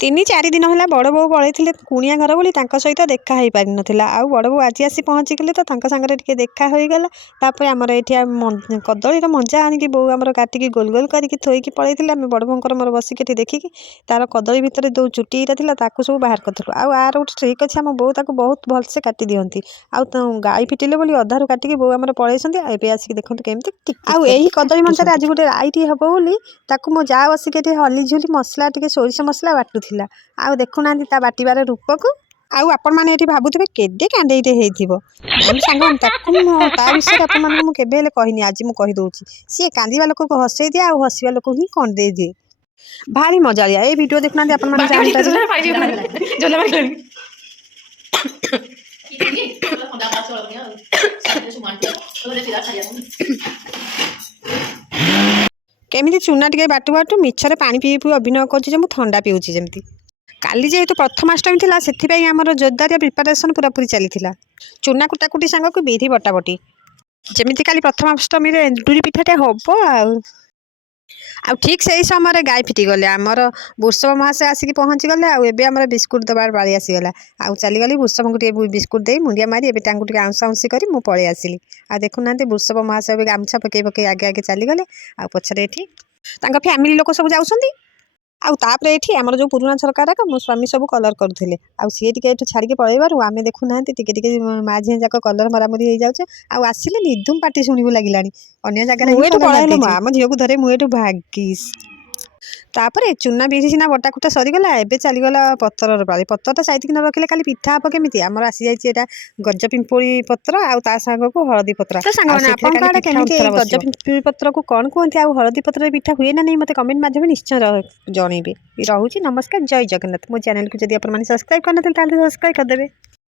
3-4 दिन है बड़ बो पलैते कुणिया घर बोली सहित देखा हो पारि ना आउ बड़ बो आज आसी पहुँचीगले तो सागर टे देखा हो गला। तापर आमर ये कदली मंजा आणिकी बो आमर काटिकी गोल गोल करके थोईकी पलैते आम बड़ बोर मोर बसिक देखिकी तार कदली भितर जो चुटीटा सब बाहर करूँ। आर गोटे ट्रिक अच्छे आम बो बहुत भलसे काटी दिखती गाई फिटिले बोली अधारू काटिकी बो आमर पलैंती एवं आसिक देखते केमती आउ यही कदली मंजा आज गोटे राईटी हम बोली मो जा बसिक हली झुली मसला टे सोरिष मसला बाटुला आउ देखुना बाटिबार रूप को आउ आपण मैंने ये भावुवे केडे कांडेटे होता विषय आपको केवे कहनी आज मुझे कहीदे सी कांदा लोक को हसई दिए आ हसवा लोक ही कंदे दिए भारी मजालिया। ये वीडियो देखना केमी चूना टे बाटू बाटू मिछरे पानी पी पी अभिनय कर ठंडा पीऊँगी जमी काली जेहेतु प्रथमाष्टमी थी से आमर जोरदारिया प्रिपारेसन पूरापूरी चली चूना कुटाकुटी सांग को बिरी बटाबटी जमी काली प्रथमाष्टमी एंडुरी पिठाटे हम आ ठीक से समय गाय फिटी गले आमर वृषभ महाशय आसिक पहुँची गले आम बिस्कुट दबार बाड़ी आसीगला आउ चलीगली वृषभ को बिस्कुट दे मुंडिया मारी एवं आउंसा आउंसी कर मुझे पलि आसली आ देखुना वृषभ महाशय गामछा पकई पकई आगे आगे चलीगले आ पछरे ये फैमिली लोक सब जाऊँगी आउे ये आमर जो पुराना सरकार मो स्वामी सब कलर करुले सी टे छाड़ी पलैबार आम देखुना टे माँ झी जाक कलर मरामरी हो जाऊे आसिले निधुम पार्टी शुणु लगे अगर जगह आम झील को धरे मुझे भागिस तापर चूना बिरी सीना बटाकुटा सरीगला एवं चलीगला पतर पाली पतरटा साइड न रखिले खाली पिठा हम केमी आमर आसी जाइए गज पिंपुड़ी पत्र आ सांग को हलदी पत्र गज पिंपुड़ी पत्र को कौन कहते आ हलदी पत्र पिठा हुए ना नहीं मत कमेंट माध्यम निश्चय जनइबे। रोचे नमस्कार जय जगन्नाथ। मो चैनल को जब आप सब्सक्राइब करना सब्सक्राइब करदे।